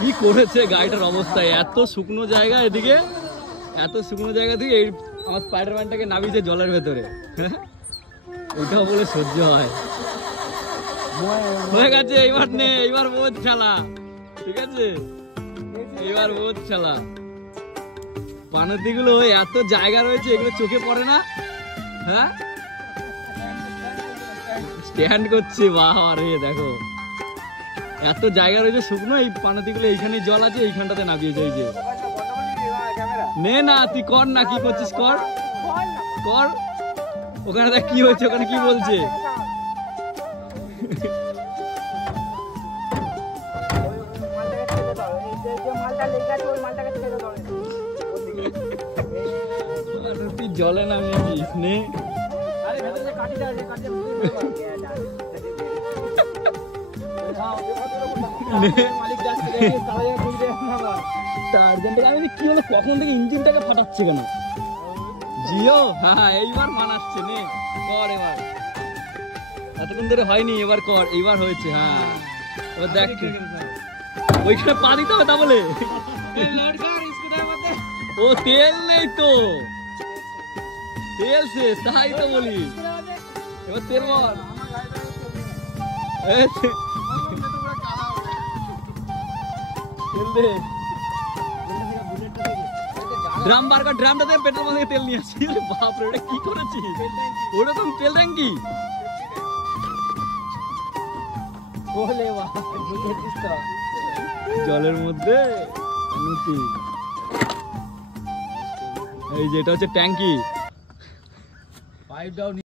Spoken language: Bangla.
কি করেছে গাড়িটার অবস্থা, এত শুকনো জায়গা, এদিকে এত শুকনো জায়গা থেকে এই আমার স্পাইডারম্যানটাকে নামিয়েছে জলের ভেতরে। ওইটাও বলে সহ্য হয়। হয়ে গেছে, এইবার নে, এইবার বহুত খেলা, ঠিক আছে, এইবার বহুত খেলা। পানতি গুলো এত জায়গা রয়েছে, এগুলো চোখে পড়ে না? হ্যাঁ, স্ট্যান্ড করছে, বাহ রে, দেখো এত জায়গা রয়েছে শুকনো, এই পানতি গুলো এইখানে জল আছে, এইখানটাতে নামিয়ে যায়। যে নে না, তুই কর না, কি করছিস, কর কর। ওখানে দেখ কি হয়েছে, ওখানে কি বলছে। তুই জলে নামিয়েছিস, নে। কি হলো, কখন থেকে ইঞ্জিনটাকে ফাটাচ্ছে কেন? জিও, হ্যাঁ এইবার মানাচ্ছে, নে কর এবার। এতক্ষণ ধরে হয়নি, এবার কর, এইবার হয়েছে। হ্যাঁ, এবার দেখ, ওইখানে পা দিতে হবে তাহলে। ও তেল নেই তো, তেল শেষ, তাই তো বলি। এবার তেল বল। ড্রাম বার কর, ড্রামটা থেকে পেট্রোল পাম্প থেকে তেল নিয়ে আসি। বাপরে, ওটা কি করেছিস? ওরকম তেল ট্যাঙ্কি জলের মধ্যে। এই যে এটা হচ্ছে ট্যাঙ্কি, পাইপ ডাউন।